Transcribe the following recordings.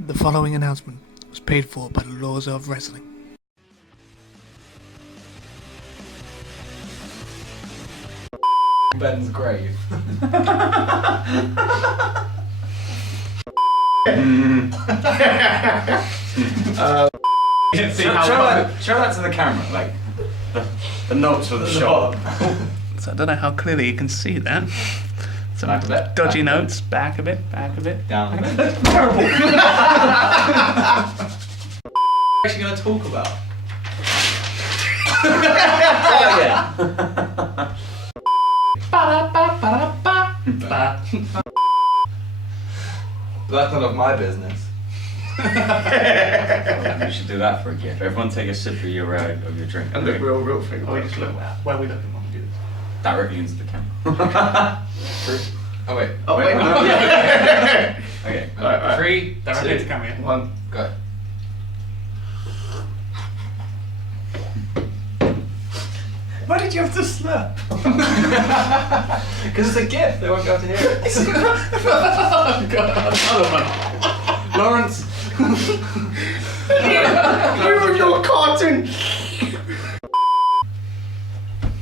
The following announcement was paid for by the laws of wrestling. Ben's grave. Show that to the camera, like the notes for the shot. So I don't know how clearly you can see that. Some Back a bit, dodgy back a notes, back a bit, Down a bit. That's terrible. What are you actually going to talk about? Oh yeah. That's none of my business. We should do that for a gift. Everyone take a sip of your drink. And the real thing. Oh, just look where we looking when we do this. Directly into the camera. Oh wait. Oh wait. No. Okay. Alright. 3, Directly into 2, camera, yeah. 1. go. Why did you have to slap? Because it's a gift, they won't be able to hear it. Another one. Lawrence! You're a cartoon!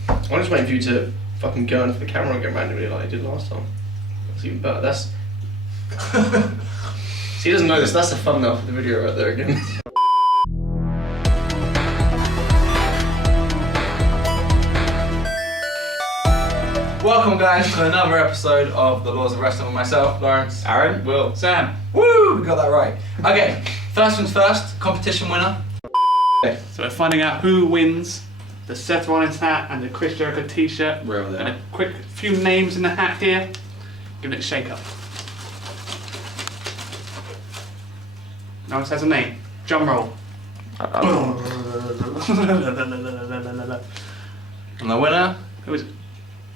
I'm just waiting for you to fucking go into the camera again randomly like you did last time. That's even better. That's. See, he doesn't know this. That's the thumbnail for the video right there again. Welcome guys to another episode of The Laws of Wrestling with myself, Lawrence, Aaron, Will, Sam. Woo! We got that right. Okay, first things first, competition winner. So we're finding out who wins the Seth Rollins hat and the Chris Jericho t-shirt. We're over there. And a quick few names in the hat here. Giving it a shake up. Lawrence has a name. Drum roll. And the winner, Who is it?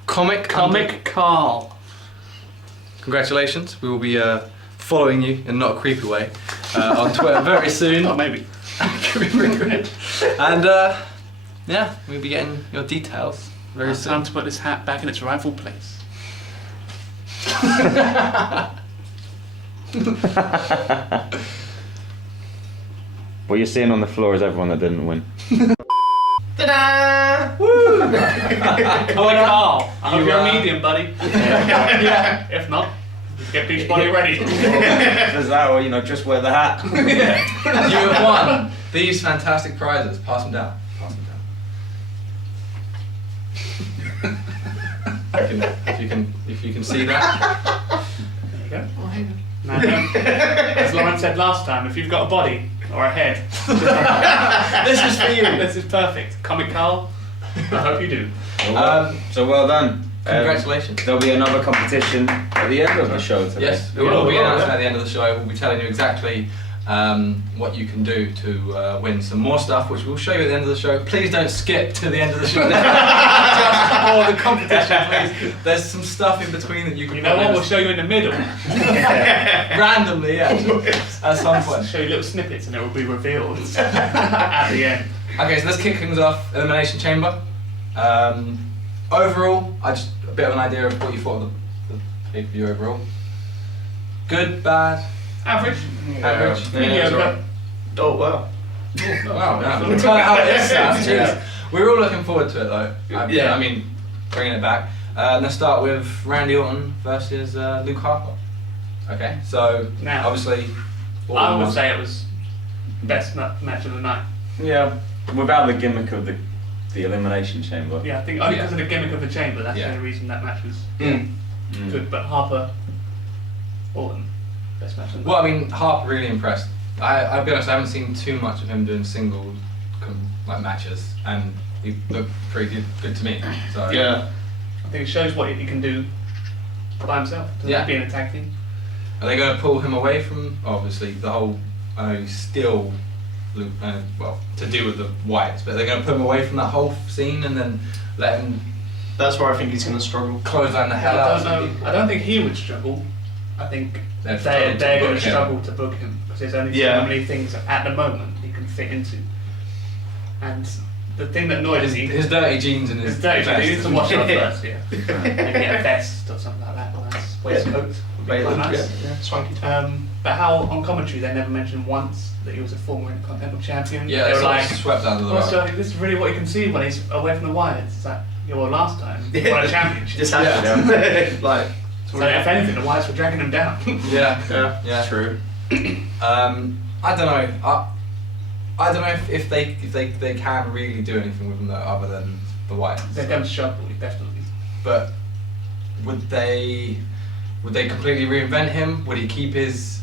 Comic Carl. Congratulations, we will be following you in not a creepy way on Twitter very soon. Oh, maybe. Could be pretty good. And yeah, we'll be getting your details very It's soon. time to put this hat back in its rightful place. what you're seeing on the floor is everyone that didn't win. Ta-da! Woo! Carl. I hope You, you're a medium, buddy. Yeah. If not, get Beach Body ready. Does that, or just wear the hat. You have won these fantastic prizes. Pass them down. Pass them down. If you can see that. There you go. Now, as Lauren said last time, if you've got a body or a head, This is for you. this is perfect. Comic Carl, I hope you do. So well done. Congratulations. There'll be another competition at the end of the show today. Yes, we will be announcing at the end of the show. We'll be telling you exactly what you can do to win some more stuff, which we'll show you at the end of the show. Please don't skip to the end of the show. Just before the competition, please. There's some stuff in between that you can. You know what? We'll show you in the middle. randomly, yeah, at some point. Show you little snippets, and it will be revealed at the end. Okay, so let's kick things off. Elimination Chamber. Overall, a bit of an idea of what you thought of the pay-per-view overall. Good, bad, Average. average. Mediocre. Oh wow. Wow, that's how it is. Sam. Jeez. We're all looking forward to it though. Yeah. I mean, bringing it back. Let's start with Randy Orton versus Luke Harper. Okay, so Now, obviously, I Orton would won. say it was best match of the night. Yeah, without the gimmick of the elimination chamber. Yeah, I think only Yeah. because of the gimmick of the chamber. That's Yeah. the only reason that match was Mm. good. But Harper, Orton, best match of the night. Well, I mean, Harper really impressed. I'll be honest, I haven't seen too much of him doing single matches, and he looked pretty good to me. So Yeah. I think it shows what he can do by himself. Doesn't Yeah. have to be in a tag team. Are they going to pull him away from obviously the whole? I know he's still, well, to do with the Wyatts, but they're going to put him away from that whole scene and then let him That's where I think he's gonna struggle. close down the hell I out. don't of some know. people. I don't think he would struggle. I think They're they're struggling to going book to him. struggle to book him because there's only Yeah. so many things at the moment he can fit into. And the thing that annoys me His dirty jeans and his is that he needs to wash up Yeah. first, yeah. Maybe get a vest or something like that, or a nice waistcoat. Quite nice. Yeah, swanky. But how on commentary they never mentioned once that he was a former Intercontinental Champion. Yeah, they were like, swept under the "Oh, rug. so this is really what you can see when he's away from the Wyatts." It's like, yeah, well, last time he won a championship. Just happened. Like, So if anything, the Wyatts were dragging him down. Yeah. True. I don't know. I don't know if they can really do anything with him though, other than the Wyatts. They're going to struggle, definitely. But would they completely reinvent him? Would he keep his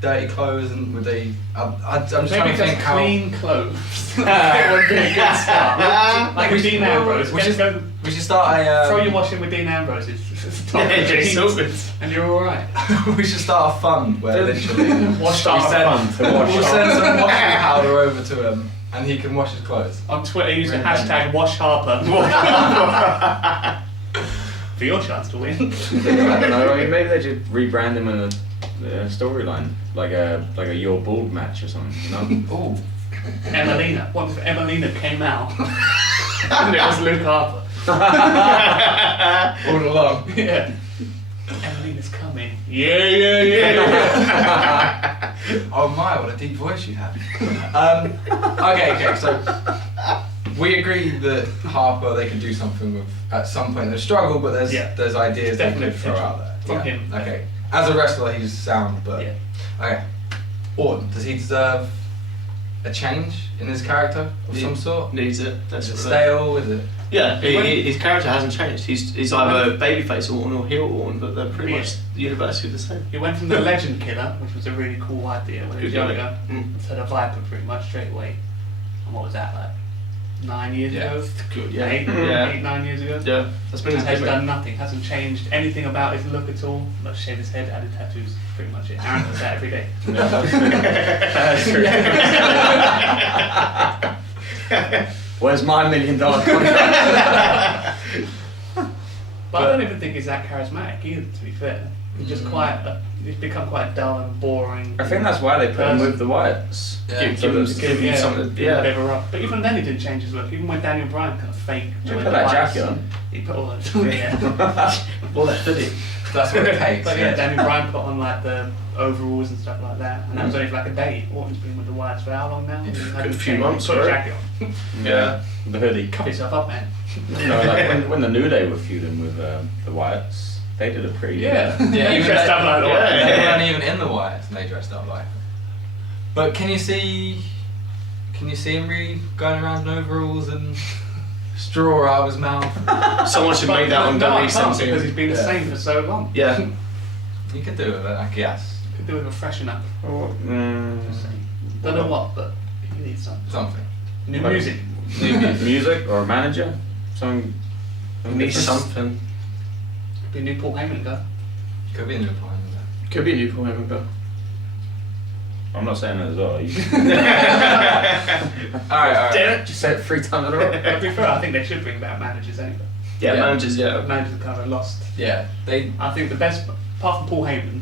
dirty clothes? And would they? I'm just trying to think how. Clean clothes. It would be a good start. Like with Dean Ambrose. We should start a. Throw your washing with Dean Ambrose. And you're all right. We should start a fund where literally We'll we'll send some washing powder over to him, and he can wash his clothes. On Twitter, use the hashtag #WashHarper. For your chance to win. I don't know. I mean, maybe they should rebrand him in a storyline, like a Your Bald match or something. You know? Ooh. Emelina. What if Emelina came out and it was Luke Harper? All along. Yeah. Emelina's coming. Yeah. Oh my, what a deep voice you have. Okay, so we agree that Harper they could do something with at some point. There's struggle, but there's ideas they Definitely could throw out there. from him. Okay. As a wrestler, he's sound, but Yeah. okay. Orton, does he deserve a change in his character of some sort? Needs it. Is it stale? Is it? Yeah, his character hasn't changed. He's either babyface Orton or heel Orton, but they're pretty much universally the same. He went from the Legend Killer, which was a really cool idea when he was younger, to the Viper pretty much straight away. And what was that, like 9 years ago? Good, Yeah. Eight, 9 years ago? Yeah, that's been his Has gimmick. done nothing, hasn't changed anything about his look at all. Not shaved his head, added tattoos, pretty much it. Aaron does that every day. That's true. Where's my $1 million contract? But I don't even think he's that charismatic either, to be fair. He's just he's become quite dull and boring. I think that's why they put him with the Wyatts. Yeah. Give him some of the, a bit of a rub. But even then he didn't change his look. Even when Daniel Bryan kind of fake He joined put the that Wyatts, jacket on. he put all that all that hoodie. That's what it takes. But yeah, Daniel Bryan put on like the overalls and stuff like that, and that was only for like a day. Orton's been with the Wyatts for how long now? Yeah, He a hasn't few changed. months, Put a right? jacket on. Yeah. The hoodie. Cover yourself up, man. No, like when the New Day were feuding with the Wyatts, they did a pretty Yeah, He even dressed up like that. they weren't even in the Wyatts and they dressed up like. But can you see him really going around in overalls and straw out of his mouth? Someone should make that on No, I WWE can't something. because he's been the same for so long. Yeah. You could do it, I guess. Could do with a freshen up. Mm, Don't know what, but he needs something. Something. New music. music or a manager, something. Needs something. Be a new Paul Heyman guy. Could be a new plan. Could be a new Paul Heyman, but I'm not saying that as well. Alright. damn it. Just said it 3 times in a row. To be fair, I think they should bring back managers anyway. Yeah, Yeah. managers, yeah. Managers kind of lost. Yeah, they. I think the best, apart from Paul Heyman,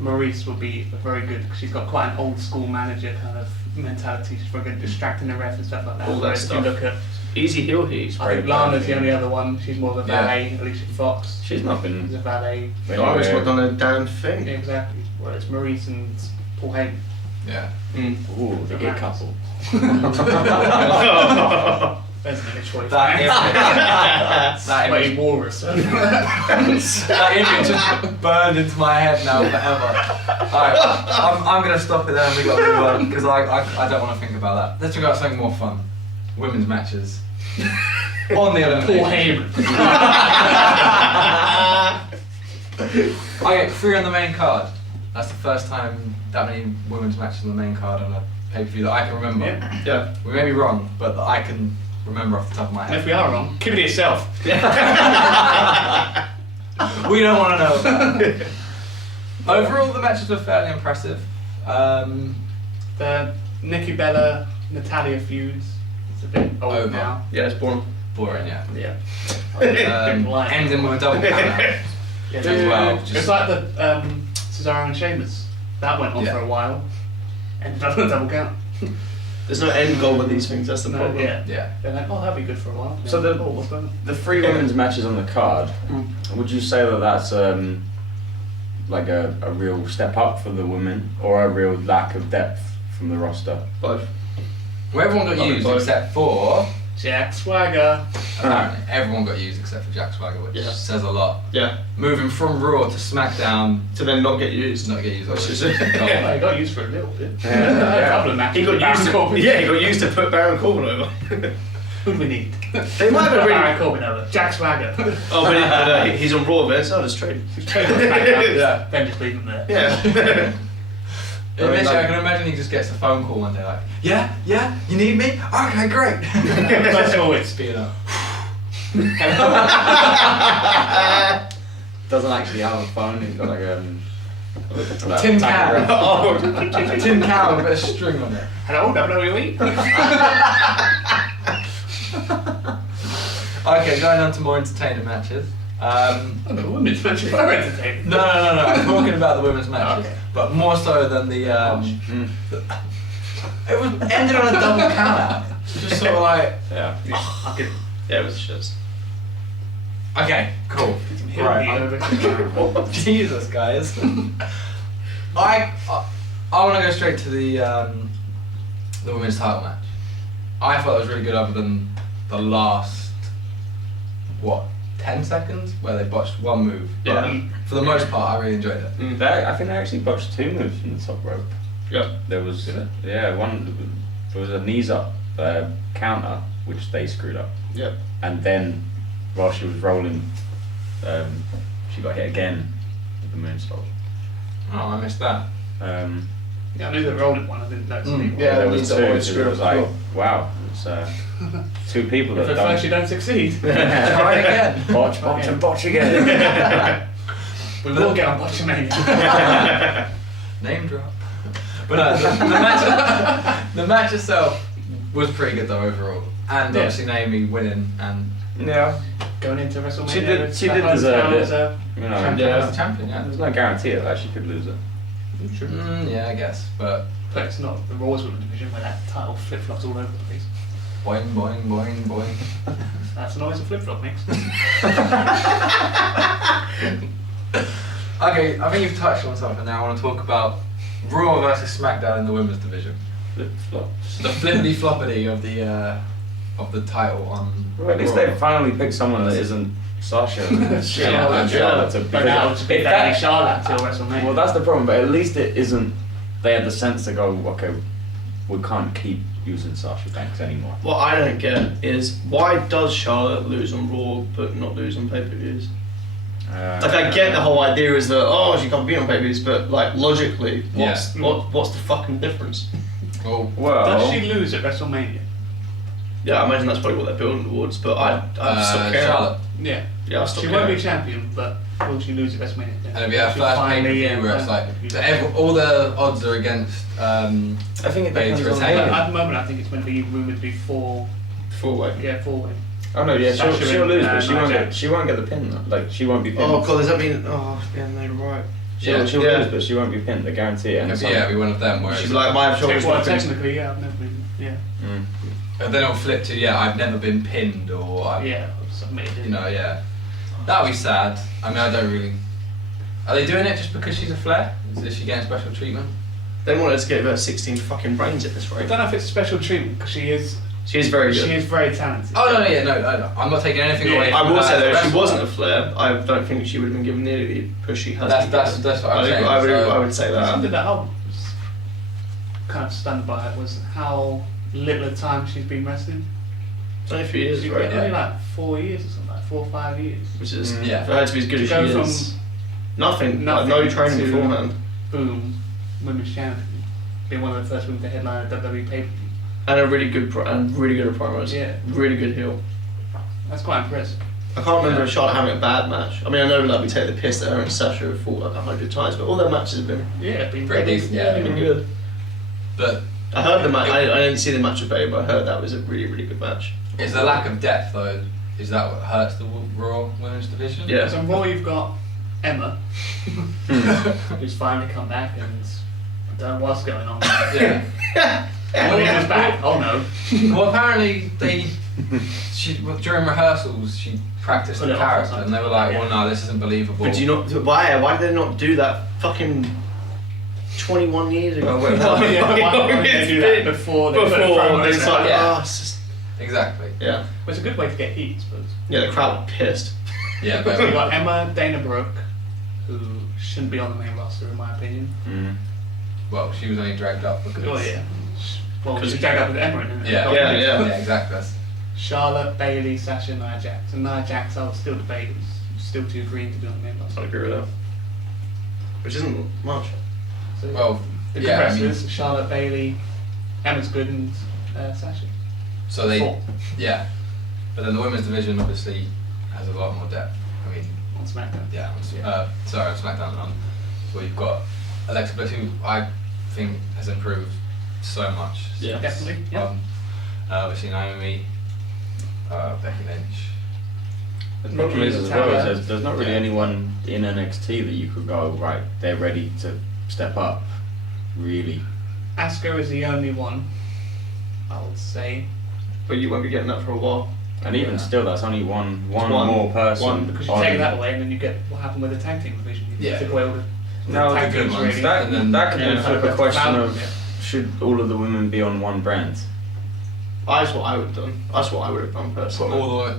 Maurice would be very good because she's got quite an old school manager kind of mentality. She's very good at distracting the ref and stuff like that. All that Whereas stuff. if you look at, Easy heel heat. I think Lana's the only other one. She's more of a valet. Alicia Fox. She's not She's been. a valet. Irish not done a damn thing. Yeah, exactly. Whereas Maurice and Paul Heyman. Yeah. Ooh, the gay couple. There's another choice. That Wait, image, walrus. that image just burned into my head now forever. Alright, I'm gonna stop it there and we got to move on because I don't want to think about that. Let's talk about something more fun. Women's matches. On the Paul Elimination. Heyman. Okay, 3 on the main card. That's the first time that many women's matches on the main card on a pay-per-view that I can remember. Yeah. Yeah. We may be wrong, but that I can remember off the top of my And if head. we are wrong, keep it to yourself. We don't want to know about it. Overall, the matches were fairly impressive. The Nikki Bella Natalia feuds. It's a bit old Over. now. Yeah, it's boring. Boring, yeah. Yeah. Ending with a double counter. Yeah, as well. It's like the Cesaro and Sheamus. That went on Yeah. for a while. Ended up with a double count. There's no end goal with these things, that's the No, problem. yeah. Yeah. They're like, oh, that'd be good for a while. So Yeah. the- oh, what's going on? The 3 women's matches on the card. Would you say that that's like a real step up for the women or a real lack of depth from the roster? Both. Well, everyone got used except for. Jack Swagger. Apparently, everyone got used except for Jack Swagger, which says a lot. Yeah. Moving from Raw to SmackDown To then not get used. not get used. That's just obviously. it. Well, he got used for a little bit. Yeah. A couple of matches. He got with used Baron Corbin. to. Yeah, he got used to put Baron Corbin over. Who do we need? They might have Baron really. Corbin over. Jack Swagger. Oh, but he's on Raw, man. So just trade. Yeah. Then just leave him there. Yeah. Eventually, I can imagine he just gets a phone call one day like, yeah, you need me? Okay, great. First of all, it's Speed up. Doesn't actually have a phone. He's got like like Tin background. can. Oh, a tin can with a bit of string on it. hello, WWE. Okay, going on to more entertaining matches. The women's match is very entertaining. No. I'm talking about the women's matches, Okay. but more so than the. It was ended on a double count out. Just sort of like. Yeah. Yeah, it was just. Okay, cool. He'll Right. be over. Jesus, guys. I want to go straight to the women's title match. I thought it was really good, other than the last 10 seconds where they botched one move. But Yeah. for the most part, I really enjoyed it. I think they actually botched 2 moves from the top rope. Yeah. There was one. There was a knees up counter which they screwed up, Yeah. and then while she was rolling, she got hit again with the moonsault. Oh, I missed that. Yeah, I knew they rolled it one. I didn't notice the knee. Yeah, there the was knees 2. up always So screw it was up as like, well. wow, it's 2 people If that at first you don't succeed, Try again. botch again. we will get on Botchamania. Name drop. But no, the match itself was pretty good though overall, and Yeah. obviously Naomi winning and Yeah, Going into WrestleMania, She did- with she did Smackdown deserve as it. a you know, champion. as the champion. Yeah. there's no guarantee that she could lose it. Yeah, I guess, but But it's not the Raw's Women's division where that title flip flops all over the place. boing, boing, boing, boing. That's the noise a flip flop makes. Okay, I think you've touched on something now. I want to talk about Raw versus SmackDown in the women's division. Flip-flops. The flippity floppity of the title on. Well, at least Raw. they finally picked someone that isn't Sasha and Charlotte, Charlotte. But now it's been that- Charlotte until WrestleMania. Well, that's the problem, but at least it isn't. They had the sense to go, okay, we can't keep using Sasha Banks anymore. What I don't get is why does Charlotte lose on Raw but not lose on pay-per-views? Like I get the whole idea is that she can't be on pay-per-views, but like logically, what's the fucking difference? Well, Does she lose at WrestleMania? Yeah, I imagine that's probably what they're building towards, but I still care. Charlotte. Yeah. Yeah, I still She care. won't be champion, but will she lose at WrestleMania? And it'll be our She'll first finally, pay-per-view where it's like all the odds are against. I think it Bailey depends to on retain. At the moment, I think it's going to be rumoured to be four Four-way. way. Oh no, yeah, Sasha she'll and, lose, but Nia she won't get the pin though. Like she won't be pinned. Oh god, does that mean? Oh yeah, no, you're right. She'll Yeah. lose, but she won't be pinned. I guarantee it. And it's Yeah, it'll be one of them. Whereas She's like, my shoulders Well, not been. technically, yeah, I've never been. Yeah. and then it'll flip to I've never been pinned or Yeah, I've submitted. you know, that'll be sad. I mean, I don't really. Are they doing it just because she's a Flair? Is she getting special treatment? They wanted to get about 16 fucking brains at this I rate. don't know if it's special treatment because she is Very good. She is very talented. Oh no, I'm not taking anything away. I From will her say as a though, if she wrestler. wasn't a Flair, I don't think she would have been given nearly the push she has. That's what I'm saying. I would say Something that. that I was kind of stunned by was how little time she's been wrestling. It's only a few years, She's right? been only like 4 years or something, like 4 or 5 years. Which is Yeah. for her to be as good To as go she from is. Nothing. nothing No training to- beforehand. Boom, women's champion, being one of the first women to headline a WWE pay-per-view. And a really good at promos. Yeah. Really good heel. That's quite impressive. I can't remember Charlotte having a bad match. I mean, I know like we take the piss that her and Sasha have fought like 100 times, but all their matches have been Yeah, been Pretty decent, yeah. they've been good. But I heard the match. I didn't see the match with Bailey, but I heard that was a really, really good match. is the lack of depth though? Is that what hurts the Raw Women's division? Yeah. So on Raw you've got Emma, who's finally come back, and I don't know what's going on. Yeah. Oh, he was back. Oh no. Well, apparently during rehearsals she practiced the character, and they were like, "Well, no, this isn't believable." But do you not? Why did they not do that fucking 21 years ago? Why didn't they do that before they put a promo it's out? like, Yeah. oh, it's just, Exactly. yeah. Well, it's a good way to get heat, I suppose. Yeah, the crowd were pissed. Yeah, So we but got Emma Dana Brooke, who shouldn't be on the main roster in my opinion. Mm. well, she was only dragged up because. Oh yeah. Well, she dragged up with Emma in it. Yeah. Yeah. Exactly. That's, Charlotte, Bailey, Sasha, Nia Jax. And Nia Jax, I would still debate, is still too green to be on the main roster. I agree with that. Which isn't much. So, well, the yeah. I mean, wrestlers, Charlotte, Bailey, Emma's good, and Sasha. so they, Four yeah, but then the women's division obviously has a lot more depth. I mean, on SmackDown. yeah. On SmackDown on. So you've got Alexa Bliss, who I think has improved so much. Yeah. Definitely. Yeah. Obviously Naomi, Becky Lynch. The problem is as Natalia. well, is there's not really anyone in NXT that you could go, right, they're ready to step up, really. Asuka is the only one, I would say. But you won't be getting that for a while. And even Yeah. still, that's only one One. more person. One, Because you on- take that away and then you get what happened with the tag team division. You Yeah. took away all the No, tag the good teams ones. really. That, And then- that could Yeah, then flip a that's question valid, of, yeah. should all of the women be on one brand? That's what I would have done. That's what I would have done But personally. all the way.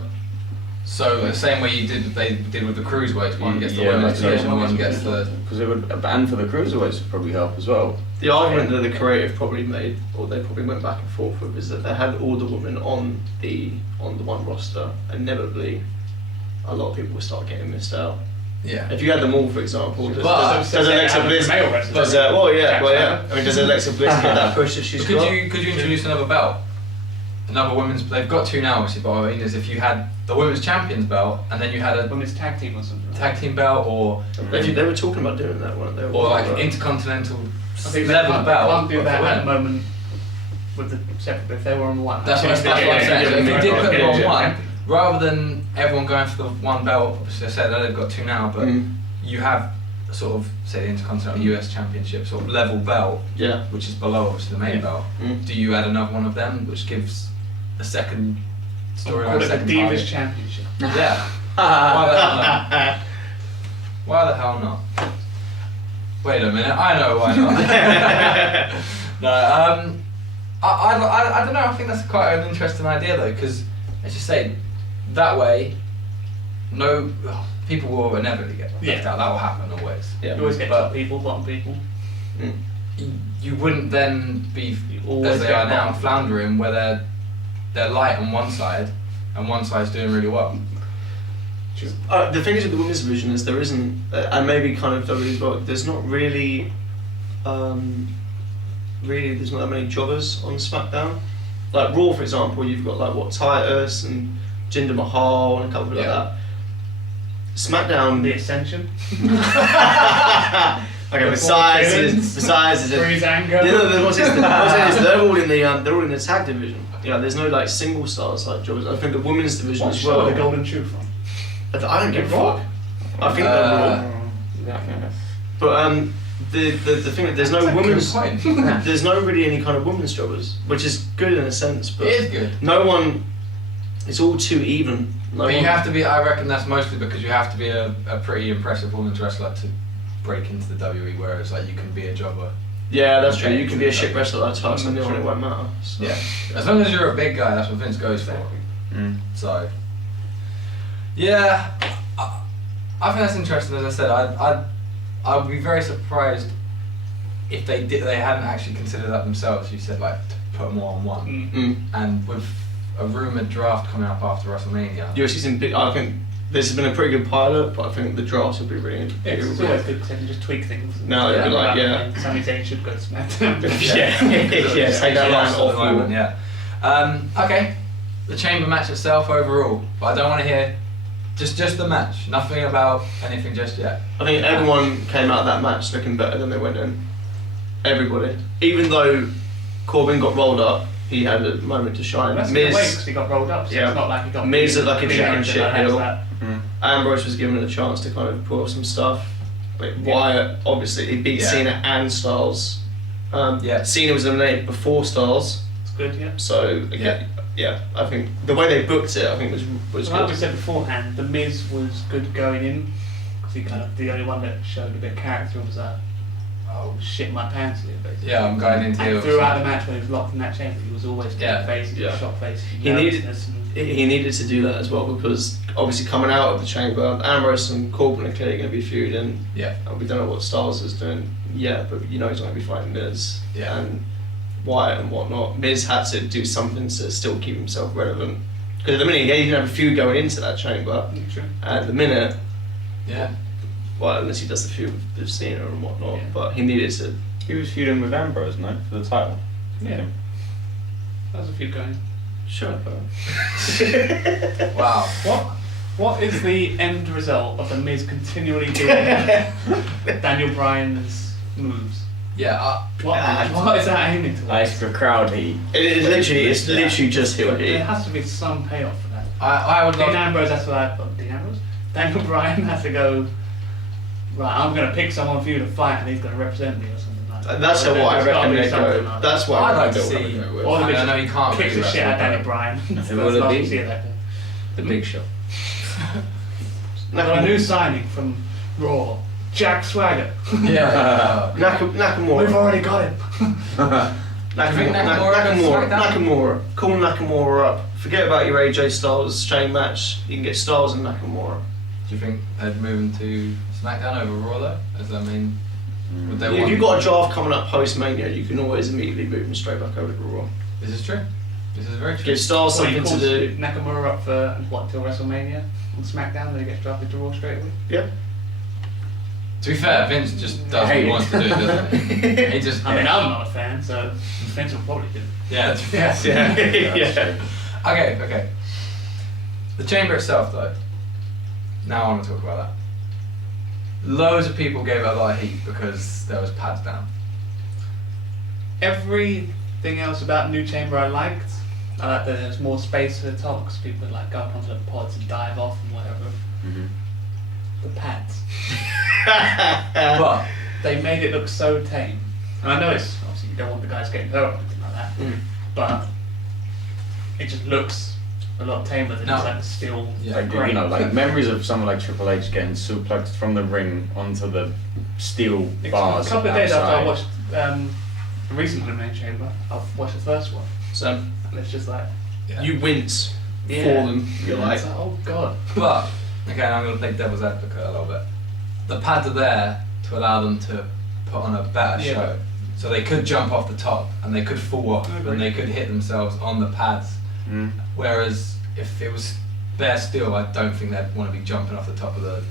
So the same way they did with the cruiserweights, one gets the Yeah, women's like division, that. one gets the. Because it would, and for the cruiserweights would probably help as well. The argument that the creative probably made, or they probably went back and forth with, is that they had all the women on the one roster. Inevitably, a lot of people would start getting missed out. Yeah. If you had them all, for example, does So they Alexa have Bliss? male wrestlers. Does well, yeah. Jack's I mean, does Alexa Bliss get that push that she's Could got? you introduce another belt? Another women's. They've got two now, obviously. But I mean, is if you had the women's champions belt, and then you had a Women's tag team or something. tag team belt, or They were talking about doing that, weren't they? or like an intercontinental I think level they belt. can't do but that for at the women. moment with the separate. If they were on one. That's what I'm saying. So if they did put them on Yeah. one, rather than everyone going for the one belt, obviously I said they've got two now, but you have a sort of, say, the Intercontinental US Championship sort of level belt, Yeah. which is below obviously the main Yeah. belt. Mm. Do you add another one of them, which gives a second storyline, Call it the second Divas target? Championship. Yeah. Why the hell not? Why the hell not? Wait a minute, I know why not. No, I don't know, I think that's quite an interesting idea though, because, as you say, that way, people will inevitably get left Yeah. out, that will happen always. Yeah. You always get But- top people, bottom people. You wouldn't then be, You always as they get are now, bottom. floundering where they're light on one side, and one side's doing really well. The thing is with the women's division is there isn't, and maybe kind of WWE as well. There's not really, there's not that many jobbers on SmackDown. Like Raw, for example, you've got like what Titus and Jinder Mahal and a couple Yeah. like that. SmackDown. The Ascension. Okay, The besides Four is Villains. besides is Breeze Anger. Yeah, no, what's this? They're all in the tag division. Yeah, there's no like single stars like jobbers. I think the women's division What as show well. are the Golden Truth from? I don't give a Raw? fuck. I think they're Raw. Yeah. But the thing is, there's no That's a good women's. point. There's no really any kind of women's jobbers, which is good in a sense. But It is good. no one. It's all too even. No But you one- have to be, I reckon that's mostly because you have to be a pretty impressive women's wrestler to break into the WWE, whereas like you can be a jobber. Yeah, that's true. Okay. You can be a shit wrestler like Titus and it won't matter. So. Yeah. As long as you're a big guy, that's what Vince goes for. Mm. So, yeah, I think that's interesting. As I said, I would be very surprised if they hadn't actually considered that themselves. You said like to put them all on one, Mm. and with a rumored draft coming up after WrestleMania. UFC's in big. I think this has been a pretty good pilot, but I think the drafts will be really. Yeah, 'cause it's always good because they can just tweak things. No, it'd be like, yeah. Sami Zayn should go to SmackDown. Yeah, take that line At the off. moment, yeah. Okay, the chamber match itself overall, but I don't want to hear just the match. Nothing about anything just yet. I think everyone came out of that match looking better than they went in. Everybody, even though Corbin got rolled up, he had a moment to shine. That's good Miz, because he got rolled up, so Yeah. it's not like he got Miz looked like a beat chicken or anything shit like that, heel. so that- Ambrose was given a chance to kind of pull off some stuff. Like Wyatt, obviously, he beat Yeah. Cena and Styles Cena was eliminated before Styles. It's good, yeah. So again, yeah, I think the way they booked it, I think was Like we good. said beforehand, the Miz was good going in because he kind of the only one that showed a bit of character was that. Oh shit, my pants here, basically. Yeah, I'm going into And you. throughout the match when he was locked in that chamber, he was always Yeah. face, Yeah. shot face. He needed to do that as well because obviously coming out of the chamber, Ambrose and Corbin are clearly going to be feuding. Yeah. And we don't know what Styles is doing yet, but you know he's going to be fighting Miz and Wyatt and whatnot. Miz had to do something to still keep himself relevant because at the minute he didn't have a feud going into that chamber. True. At the minute, Yeah. well, unless he does the feud with Cena and whatnot, Yeah. but he needed to. He was feuding with Ambrose, no, for the title. Yeah. That was a few going. Shut up. Wow. What is the end result of the Miz continually doing Daniel Bryan's moves? Yeah. What is that aiming towards? Extra crowd heat. It's literally just heel heat. There has to be some payoff for that. I would Dean love. Ambrose has to Daniel Bryan has to go. Right, I'm gonna pick someone for you to fight, and he's gonna represent me or something like that. That's what I There's gotta reckon be they something go. like That's what I'd I like to reckon see. they'll go with. Or the I know you can't kicks really the shit out of wrestle, Daniel but- Bryan. That's Who will it last be? we see of that. The Big Show. We've got a new signing from Raw, Jack Swagger. Yeah. Nakamura. We've already got him. Nakamura. Call Nakamura up. Forget about your AJ Styles chain match. You can get Styles and Nakamura. Do you think they'd move him to SmackDown over Raw though? Does that mean would they If want? you've got a draft coming up post Mania, you can always immediately move him straight back over to Raw. This is true. This is very true. Give Styles So he something calls to do. Nakamura up for what till WrestleMania on SmackDown, then he gets drafted to Raw straight away. Yeah. To be fair, Vince just does what he wants to do, doesn't he? He just. I mean, I'm not a fan, so Vince will probably do. Yeah. Yes. Yeah. Okay. The chamber itself, though. Now I want to talk about that. Loads of people gave it a lot of heat because there was pads down. Everything else about New Chamber I liked. I liked that there's more space at the top because people would like go up onto the pods and dive off and whatever. Mm-hmm. The pads. But They made it look so tame. And I know it's obviously you don't want the guys getting hurt or anything like that, but it just looks a lot tamer than just like the steel. Yeah. Like, grain. you know, like memories of someone like Triple H getting suplexed from the ring onto the steel bars. A couple of days after I outside. watched a recent Elimination Chamber, I've watched the first one, So and it's just like you wince Yeah. for them. You're like, it's like, oh god. But, again, I'm going to play devil's advocate a little bit. The pads are there to allow them to put on a better Yeah. show. So they could jump off the top and they could fall off I agree. and they could hit themselves on the pads. Mm. Whereas if it was bare steel, I don't think they'd want to be jumping off the top of the.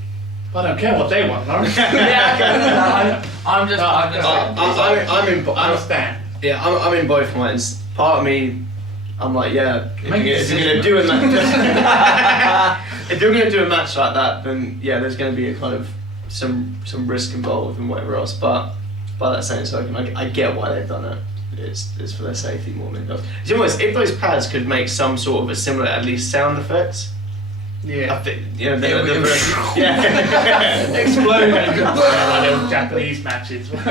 I don't care what they want, Lawrence. I'm just. I understand. yeah, I'm in both minds. Part of me, I'm like, yeah, if Make a you're decision, gonna do a match, if you're gonna do a match like that, then yeah, there's gonna be a kind of some risk involved and whatever else. But by that same token, I get why they've done it. It's for their safety more than else. It's almost if those pads could make some sort of a similar, at least sound effects. I Yeah. think you know It would- yeah. Explode. Like little Japanese matches. Like,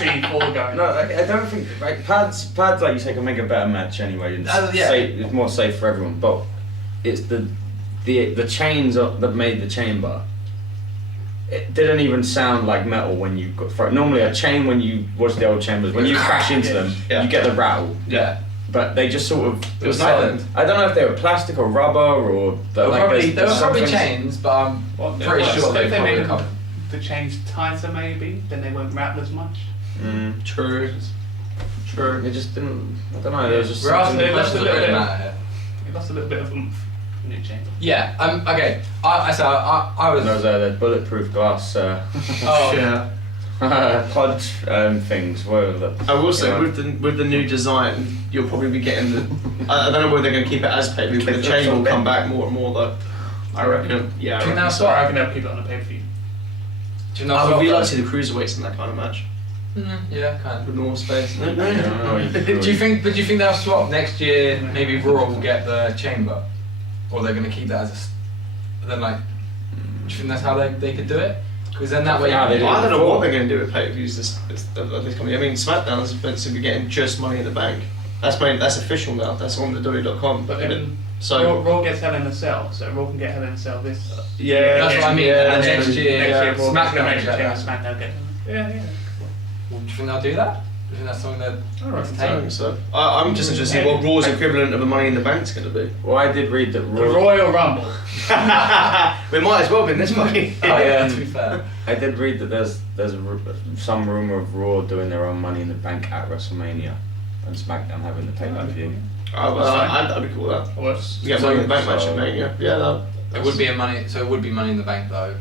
C4 going. No, I don't think like pads like you say can make a better match anyway. And Yeah. it's more safe for everyone. But it's the chains that made the chamber. It didn't even sound like metal when you got thrown. Normally a chain when you watch the old chambers, when you crash into them, Yeah. you get the rattle. Yeah. But they just sort of. It was silent. silent. I don't know if they were plastic or rubber or. They were probably something- chains, but I'm pretty sure if they they made probably the chains tighter maybe, then they won't rattle as much. Mm. True. It just didn't. I don't know. There was just. We're asking They the lost a questions that little really bit. matter here. It lost a little bit of oomph in New Chamber. Yeah. Okay. I was. Those the bulletproof glass Oh. Yeah. pod things. What were the? I will say Yeah. with the new design, you'll probably be getting the. I don't know whether they're going to keep it as pay-per-view, but the chain will come back more and more though. I reckon. Yeah. I Can reckon now so. start? I reckon they'll keep it on the pay-per-view. Do you know I would what really though? like to see the cruiserweights in that kind of match Yeah, kind with more space. I don't know, you could- Do you think they'll swap next year? Maybe Raw will get the chamber, or they're going to keep that as a. Then like, do you think that's how they could do it? Because then that way, Yeah, they do. I don't know what they're going to do with pay-per-views this coming. I mean, Smackdown is meant to be getting just Money in the Bank. That's official now. That's on the WWE.com. But then So Raw gets Hell in a Cell, so Raw can get Hell in a Cell this. yeah, that's what I mean. Yeah, and that's next year, Raw SmackDown. makes get that. SmackDown get. Yeah. Do you think they'll do that? Do you think that's something that? I reckon I so. think so. I'm just interested in what Raw's equivalent of a Money in the Bank's going to be. Well, I did read that The Raw. Royal Rumble. We might as well be this money. Oh yeah, to be fair. I did read that there's some rumor of Raw doing their own Money in the Bank at WrestleMania, and SmackDown having the pay-per-view. I'd be cool with that. What's You get Money in the Bank match at Mania. Yeah, It would be it would be Money in the Bank though.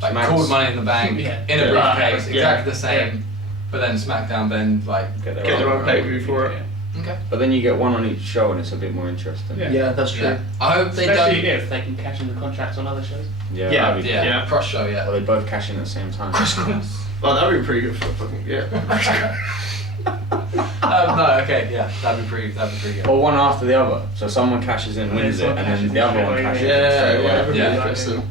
Like Smack's- called Money in the Bank Yeah. in a Yeah. briefcase, Yeah. exactly the same. But then SmackDown then like Get get their own pay-per-view for it. okay. But then you get one on each show, and it's a bit more interesting. Yeah. Yeah, that's true. Yeah. I hope they Especially don't. if they can cash in the contracts on other shows. Yeah. Yeah, that'd be Yeah, cool. Yeah. cross show. Yeah. Or they both cash in at the same time. Well, that'd be pretty good for fucking No, okay, yeah, that'd be pretty good. Or one after the other. So someone cashes in, And wins then it, and then someone the other one cashes cashes in in straight away. that'd be Yeah. interesting.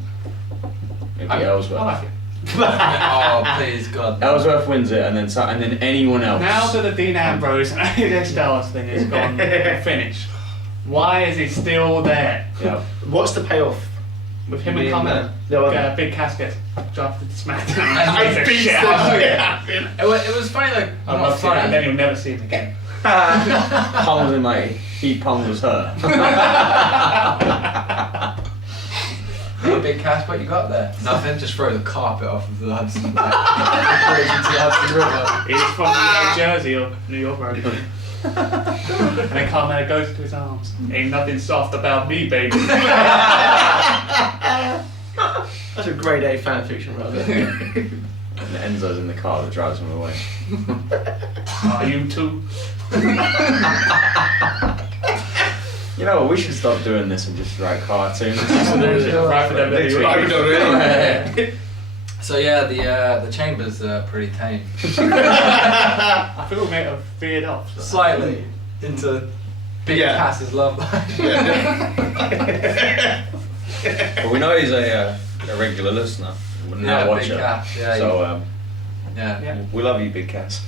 Maybe I Ellsworth. like it. Oh please God. Ellsworth wins it, and then anyone else. Now that the Dean Ambrose and AJ Styles thing is gone finished, why is he still there? Yeah. What's the payoff With him and being Carmella, there? big casket drafted to SmackDown. I Beat beat shit the out of shit him. It was funny though. I'm Not not funny. And then funny. you'll never see him again. Pummels him like he pummels her. What a big cash what you got there? Nothing. Just throw the carpet off of the Hudson. Crazy to the Hudson River. He's from New Jersey or New York, or anything. And then Carmella goes to his arms. Ain't nothing soft about me, baby. That's a grade A fan fiction right there. And Enzo's in the car that drives him away. Are you too? You know what? We should stop doing this and just write cartoons. Right for WWE. So yeah, the chambers are pretty tame. I feel we may have veered off. So. Slightly into Big Yeah. Cass's love life. But we know he's a regular listener. We're now Yeah, watcher. Big Cass. Yeah, So yeah. Yeah. we love you, Big Cass.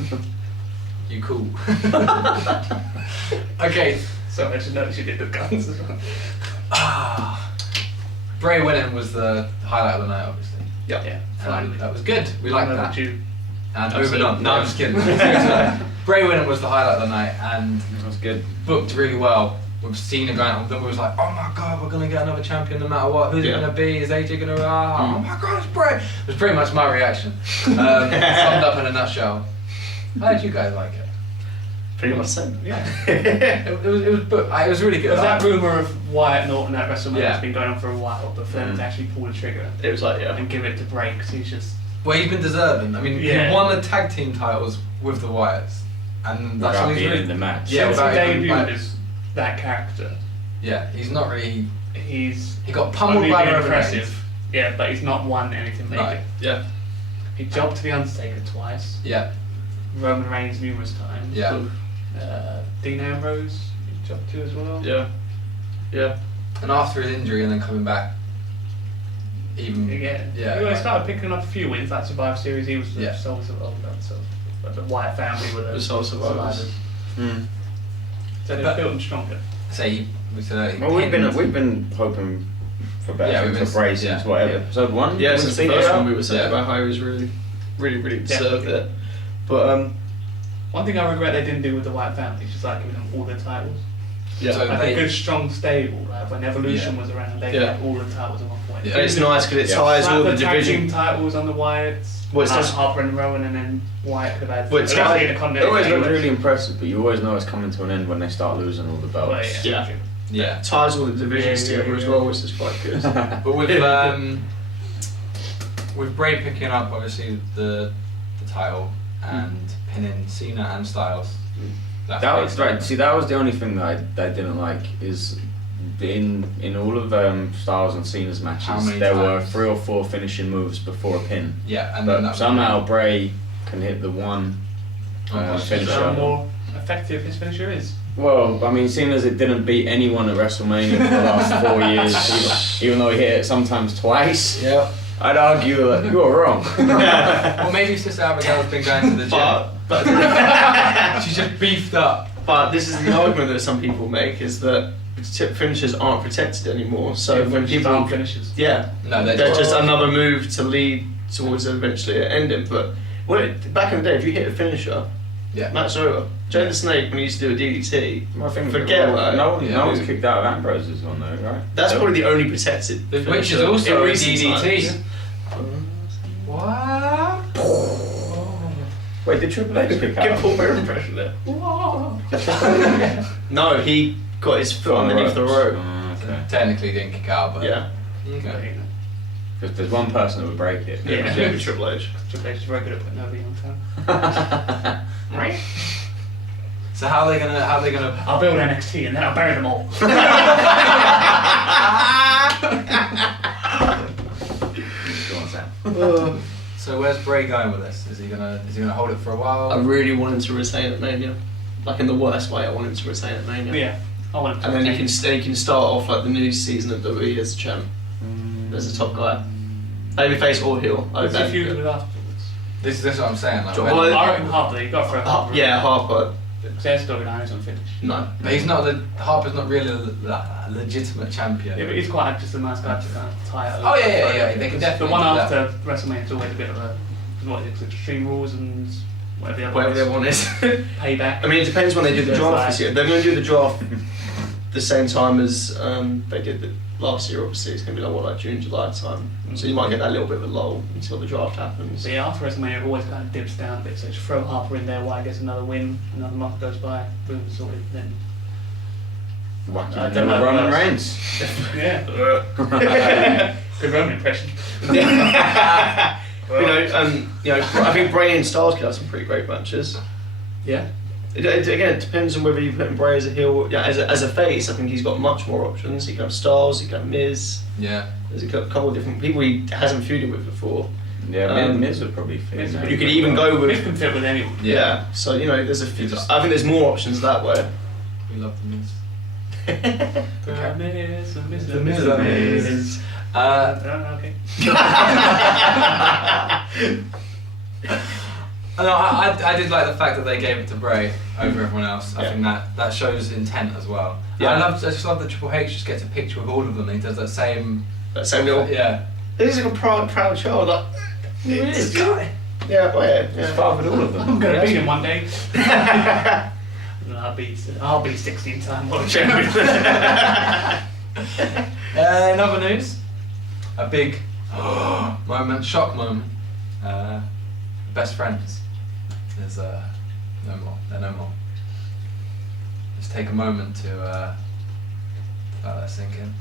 You cool. Okay. So I should notice you did the guns as well. Bray winning was the highlight of the night, obviously. Yeah. And Finally. that was good. We liked Another that. Jew. And That's moving it. on. No, I'm just kidding. Bray winning was the highlight of the night and That's good. booked really well. With Cena going on, then we was like, oh my god, we're gonna get another champion no matter what. Who's it gonna be? Is AJ gonna? Oh my god, it's Bray. It was pretty much my reaction. Summed up in a nutshell. How did you guys like it? Pretty much the same. Yeah. It was really good. Because that rumour of Wyatt and Orton at WrestleMania Yeah. has been going on for a while, but for them to actually pull the trigger It was like, and give it to Bray, because he's just. Well, he's been deserving. I mean, Yeah. he won the tag team titles with the Wyatts, and that's Without all he's being really. in the match. Yeah, Since he without even, debuted like- as that character, Yeah, he's not really. he's He got pummeled only by been Roman impressive. Reigns. Yeah, but he's not won anything major. Right. yeah. He jumped to the Undertaker twice, Yeah, Roman Reigns numerous times. yeah. Dean Ambrose, he jumped to as well. Yeah. Yeah. And after his injury and then coming back, even Yeah. He started picking up a few wins, like Survivor Series. He was the Yeah. sole survivor. But the Wyatt family were The sole survivors. So they But- built him stronger. say we said he Well, we've pinned- been hoping for better Yeah, we've things been- for Bray since yeah, whatever yeah. episode 1. Yeah, Was since it the first yeah? one we were saying Yeah. about how he was really deserved Definitely. it. But One thing I regret they didn't do with the Wyatt family is just like giving them all the titles. yeah. So- Like they- a good strong stable. Like when Evolution was around, they Yeah. had all the titles at one point. Yeah. And it's nice because it Yeah. ties Like all the the tag team division. titles on the Wyatts. Well, it's like just- Harper and Rowan, and then Wyatt could have had. Well, it's It got- in a It Continental always looks US. really impressive, but you always know it's coming to an end when they start losing all the belts. Well, Yeah. Yeah, Ties all the divisions Yeah, yeah, together as yeah. well, which is quite good. but with Bray picking up obviously the title and pinning Cena and Styles. That's That was basically- right. See, that was the only thing that I didn't like is in all of Styles and Cena's How matches, many there were times? 3 or 4 finishing moves before a pin. Yeah, and then But that was- somehow Bray can hit the one finisher. How more effective his finisher is. Well, I mean, seeing as it didn't beat anyone at WrestleMania for the last 4 years, even though he hit it sometimes twice. Yeah. I'd argue that you're wrong. Well, maybe Sister Abigail's been going to the gym. But She's just beefed up. But this is the argument that some people make is that finishers aren't protected anymore. So when people aren't finishers. yeah, No, they're just another move to lead towards eventually an ending. But back in the day, if you hit a finisher, Yeah. match over. Jay the Snake, when he used to do a DDT, I think forget about it. no Yeah. one's kicked out of Ambrose's one though, right? That's probably the only protected. Which is finisher also in a recent DDT. times. What? Wait, did Triple H kick Give out? Paul Bearer impression there. No, he got his foot underneath the rope. Oh, okay. Technically didn't kick out, but Yeah. Okay. Because there's one person that would break it. Yeah, maybe Triple H. Triple H is very good at putting over young talent. Right. So how are they gonna? I'll build NXT and then I'll bury them all. Go on, Sam. So where's Bray going with this? Is he gonna hold it for a while? I really want him to retain at Mania. Like in the worst way, I want him to retain at Mania. Yeah. I want And then you can start off like the new season of WWE as a champ. As a top guy. Babyface or heel. What's the feud with afterwards? This is what I'm saying. Like, Well, when- I reckon Harper, you got to throw Harper. Yeah, Harper. Their storyline is unfinished. No. but he's not Harper's not really a legitimate champion. Yeah, but he's quite just a nice guy to kind of tie it over. Oh, yeah, they can definitely The one do that. after WrestleMania is always a bit of a, what is it, Extreme Rules and whatever the Whatever other their one is. Payback. I mean, it depends when they do the It's draft like- this year. They're going to do the draft the same time as they did the last year, obviously. It's going to be like June, July time. So you might get that little bit of a lull until the draft happens. So yeah, after WrestleMania, it always kind of dips down a bit. So just throw Harper in there, Wyatt gets another win, another month goes by, boom, sorted. Then Wacky I don't little know, Roman but- Reigns. yeah, good Roman impression. You know, I think Bray and Styles could have some pretty great matches. Yeah. Again, it depends on whether you put Bray as a heel. Yeah, as a face, I think he's got much more options. He can have Styles, he can have Miz. Yeah. There's a couple of different people he hasn't feuded with before. Yeah, Miz would probably fit. Miz in would there. You could even go Miz with can fit with anyone. yeah. So you know, there's a few. Just- I think there's more options that way. We love the Miz. The Miz. Okay. No, I did like the fact that they gave it to Bray over everyone else. I think that shows intent as well. Yeah. I just love that Triple H just gets a picture with all of them and he does that same. That same little. Yeah. He's like a proud child. Like, This guy. yeah, well, yeah. He's fathered all of them. I'm gonna beat him one day. And I'll be 16-time world champion. In other news, a big moment, shock moment. Best friends. There's no more. They're no more. Just take a moment to let that sink in.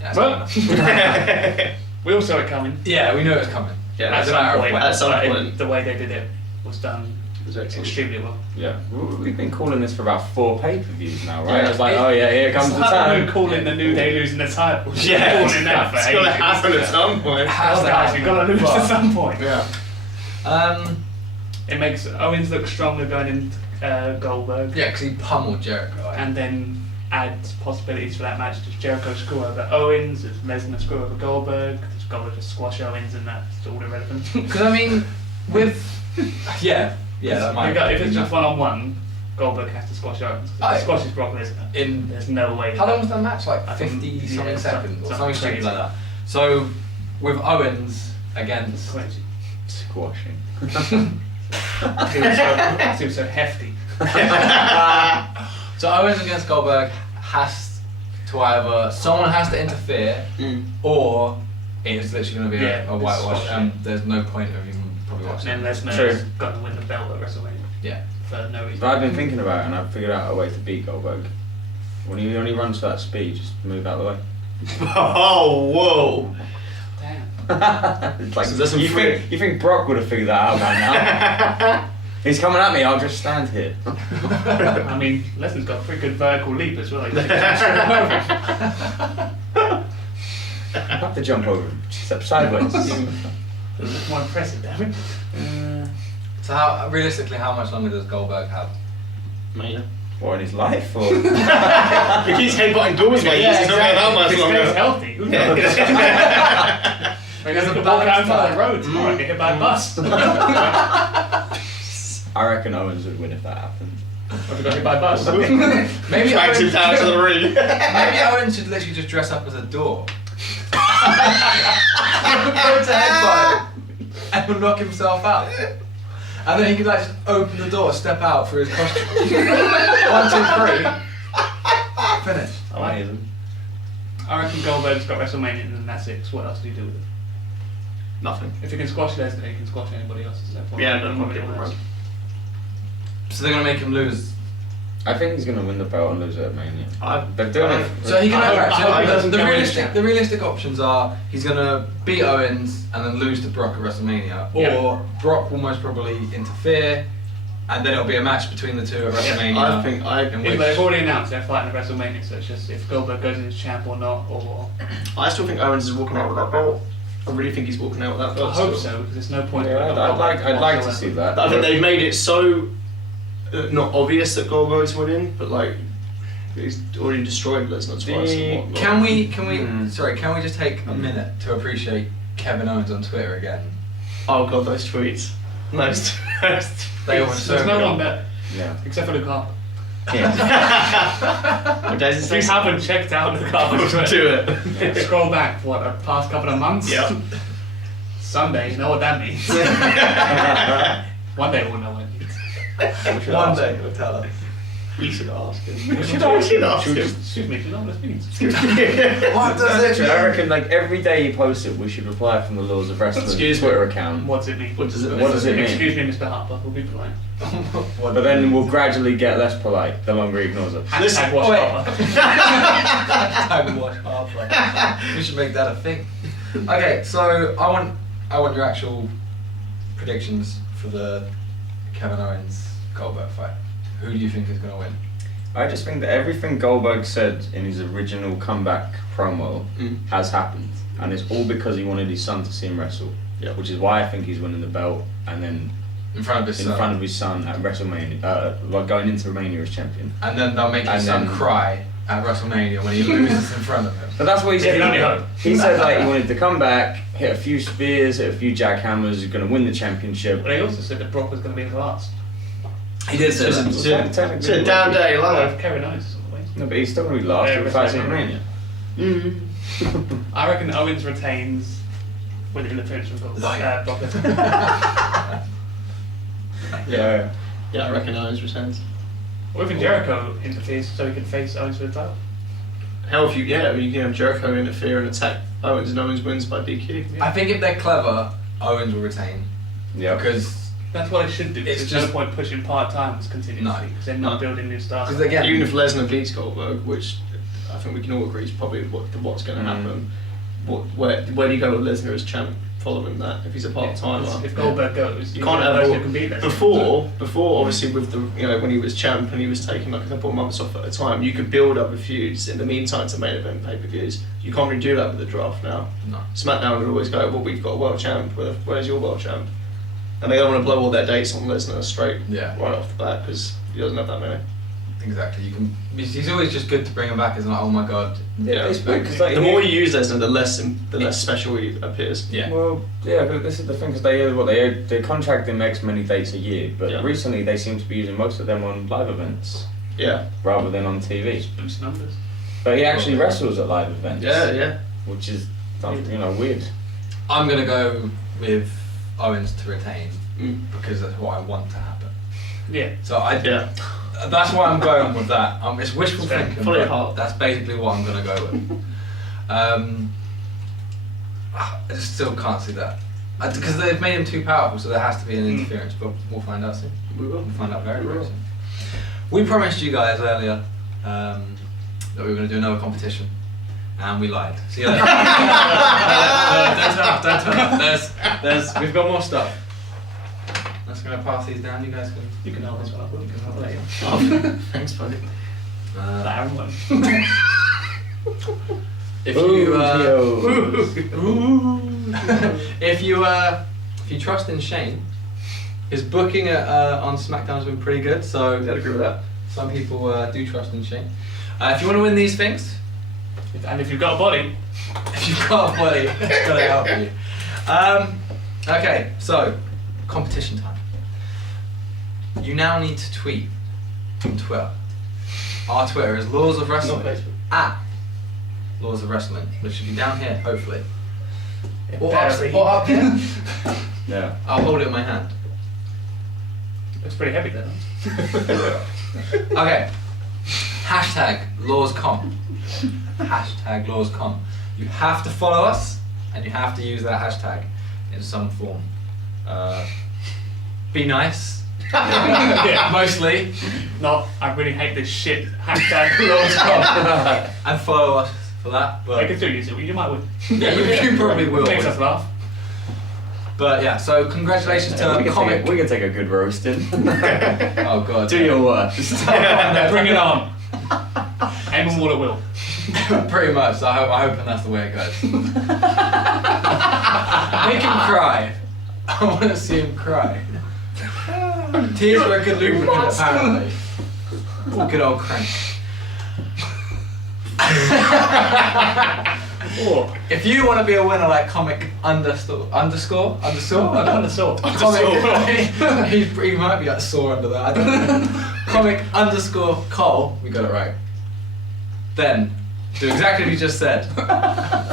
Yeah, it's Well, enough. we all saw it coming. Yeah, we knew it was coming. Yeah, At It's a some matter of point, when. at some but point. the way they did it was done It was excellent. extremely well. Yeah, we've been calling this for about 4 pay-per-views now, right? Yeah. It's like, oh yeah, here comes It's the like time. we're calling the New Day losing the title. Yeah, We're calling that for it's gonna ages. happen at some point. How's that Guys, we've got to lose happening? at some point. Yeah. It makes Owens look stronger going into Goldberg. Yeah, because he pummeled Jericho. And then add possibilities for that match. Does Jericho screw over Owens? Does Lesnar screw over Goldberg? Does Goldberg just squash Owens and that's all irrelevant? Because I mean, with that might. If it's just one-on-one, Goldberg has to squash Owens. If he squashes Brock Lesnar, there's no way. How long was that match? Like I think, 50 something yeah, seconds or something something stupid crazy. like that. So with Owens against Crazy. Squashing. It was so hefty. so Owens against Goldberg has to either someone has to interfere or it's literally going to be a whitewash squash, and there's no point of even probably watching. And then it. Lesnar's going to win the belt at WrestleMania Yeah. for no reason. But I've been thinking about it and I've figured out a way to beat Goldberg. When he only runs for that speed, just move out of the way. Oh, whoa. Damn. It's like, So there's some you free- think Brock would have figured that out by now? He's coming at me, I'll just stand here. I mean, Lesnar's got a pretty good vertical leap as well. He can just straight over. I have to jump over him, step sideways. It's more impressive, damn it. So how realistically, how much longer does Goldberg have? Mania. What, in his life? Or? He keeps headbutting doors, mate. Yeah, He's not going that much He stays longer. healthy. Who knows? He He doesn't doesn't walk balance outside that. the road tomorrow and get hit by a bus. I reckon Owens would win if that happened. Or if he got hit by a bus. Maybe Drags him Owens, down to the ring. maybe Owens should literally just dress up as a door. Go to headbutt and will knock himself out. And then he could like just open the door, step out for his costume. 1, 2, 3. Finish. I like it. I reckon Goldberg's got WrestleMania and then that's it. So what else do you do with it? Nothing. If he can squash Lesnar, he can squash anybody else. Is that point? Yeah, no, Probably no, no, not. no. So they're gonna make him lose. I think he's going to win the belt and lose it at Mania. I- They're doing it. So he can I hope- I hope he doesn't the go in realistic champ. the realistic options are he's gonna beat Owens and then lose to Brock at WrestleMania, or Yeah. Brock will most probably interfere, and then it'll be a match between the two at WrestleMania. I think in Yeah, which, but they've already announced they're fighting at WrestleMania, so it's just if Goldberg goes in as champ or not, or I still think Owens is walking out with that belt. I really think he's walking out with that I belt. hope still. so because there's no point. Yeah, in I'd like to see that. I think they've made it so not obvious that Goldberg's winning, but like he's already destroyed Lesnar twice. and whatnot. can we Hmm. can we just take a minute to appreciate Kevin Owens on Twitter again? Oh god, those tweets. Those tweets. They were so There's no good. one better Yeah. except for Luke Harper. Yeah. What does it If say? you haven't checked out Luke Harper's Twitter, Do it. scroll back for the past couple of months. Yeah. Sunday, you know what that means. One day we'll know what it means. One day we'll tell her. We should ask him. We should ask him. Excuse me, do you know what this means? What does it I mean? reckon like every day he posts it, we should reply from the Laws of Wrestling Excuse me. Twitter account. What's it mean? What does it mean? What does it mean? Excuse me, Mr. Harper, we'll be polite. What But then we'll gradually get less polite the longer he ignores us. Listen, Hashtag watch wait. Harper. Hashtag watch Harper. We should make that a thing. Okay, so I want your actual predictions for the Kevin Owens Goldberg fight. Who do you think is going to win? I just think that everything Goldberg said in his original comeback promo has happened, and it's all because he wanted his son to see him wrestle. Yeah. Which is why I think he's winning the belt, and then In front of his in son. front of his son at WrestleMania, like going into Mania as champion. And then they'll make his And son then- cry at WrestleMania when he loses in front of him. But that's what he said. can only hope. He said like he wanted to come back, hit a few spears, hit a few jackhammers, he's going to win the championship. But he also said that Brock was going to be his last. He did say that. It's a down day, like. Kevin Owens is on the way. No, but he's still going to be last Yeah, if he fights at WrestleMania. Mania. I reckon Owens retains with interference from Brock. Liar. Brock Lesnar. Yeah. Yeah, I reckon Owens returns. Or even Jericho interferes so he can face Owens for the title. Hell, if you can have Jericho interfere and attack Owens, and Owens wins by DQ. I think if they're clever, Owens will retain. Yeah. Because That's what it should do. It's There's just- no point pushing continuously No. because they're not building new stars. again, Even if Lesnar beats Goldberg, which I think we can all agree is probably what's going to happen. Where do you go with Lesnar as champ following that? If he's a part timer, If Goldberg goes, you can't have Lesnar can beat Lesnar. before obviously with the when he was champ and he was taking like a couple of months off at a time, you could build other feuds in the meantime to main event pay-per-views. You can't really do that with the draft now. No. SmackDown would always go, well, we've got a world champ. Where's your world champ? And they don't want to blow all their dates on Lesnar straight Yeah. right off the bat because he doesn't have that many. Exactly. You can. He's always just good to bring him back as like, oh my god. Yeah. It's weird 'cause, like, The more you use Lesnar, the less special he appears. Yeah. Well, yeah, but this is the thing because they contract him X many dates a year, but Yeah. recently they seem to be using most of them on live events Yeah. rather than on TV. Boost numbers. But he actually wrestles at live events. Yeah. Which is weird. I'm gonna go with Owens to retain Mm. because that's what I want to happen. Yeah. So Yeah. That's why I'm going with that. It's wishful It's fair. thinking. Follow your but heart. That's basically what I'm gonna go with. I just still can't see that because they've made him too powerful, so there has to be an interference. But we'll find out soon. We will. We'll find out very soon. We promised you guys earlier that we were going to do another competition, and we lied. See you later. No, don't turn up. We've got more stuff. I'm just going to pass these down. You guys can. You can hold this one up. You can hold it later. Oh, thanks, buddy. That Aaron one. If you Ooh, if you trust in Shane, his booking on SmackDown has been pretty good. So I'd agree with that. Some people do trust in Shane. If you want to win these things, And if you've got a body, if you've got a body, it's going to help you. Okay, so competition time. You now need to tweet on Twitter. Our Twitter is Laws of Wrestling. Not Facebook. At Laws of Wrestling, which should be down here, hopefully. it Or better up, be. or up here. Yeah. I'll hold it in my hand. Looks pretty heavy then. Okay. Hashtag LawsCom. Hashtag LawsCom. You have to follow us, and you have to use that hashtag in some form. Be nice. Yeah. Mostly. Not, I really hate this shit. Hashtag LawsCom. And follow us for that. I But can still use it. You might win. yeah, you probably will. Makes us laugh. But yeah, so congratulations we to can Comic. we can take a good roasting. Oh god. Do your worst. Bring it on. Aim them all at will. Pretty much. I'm hoping that's the way it goes. Make him cry. I want to see him cry. Tears are a good lubricant, apparently. Good old crank. Or If you want to be a winner like Comic underscore, I don't know. Comic, he might be like sore under that. I don't know. Comic underscore Cole, we got it right. Then do exactly what you just said.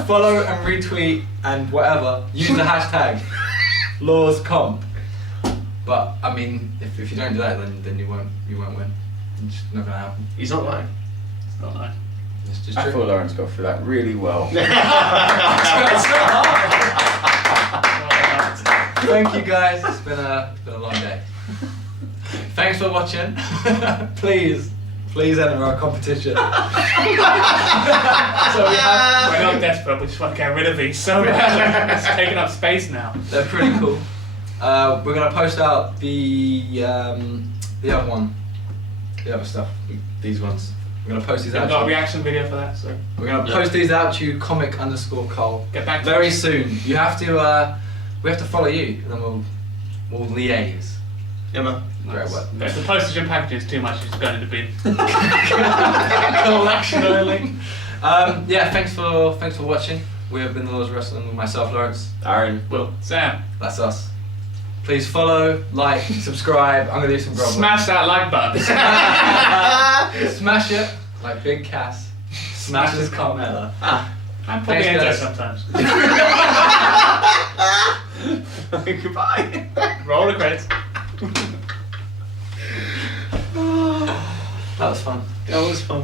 Follow and retweet and whatever. Use the hashtag LawsComp. But I mean, if you don't do that, then you won't win. It's just not gonna happen. He's not lying. it's not nice. It's just I true. thought Lawrence got through that really well. Thank you guys. It's been a long day. Thanks for watching. Please enter our competition. So we're not desperate, we just want to get rid of these so bad. It's taking up space now. They're pretty cool. We're gonna post out the other one, the other stuff. These ones. We're gonna post these I've out. got a to you. reaction video for that, so We're gonna post these out to you. Comic underscore Cole. get back to Very us. soon. You have to. We have to follow you, and then we'll liaise. Yeah, man. Great work. But if the postage and packaging is too much, it's going in the bin. Collection only. Yeah, thanks for watching. We have been the Laws of Wrestling with myself, Lawrence. Aaron. Will, Sam, That's us. Please follow, like, subscribe. I'm gonna do some grumbling. smash that like button. Smash it like Big Cass. Smashes Carmella. And probably Thanks, Enzo guys. sometimes. Goodbye. Roll the credits. That was fun. That was fun.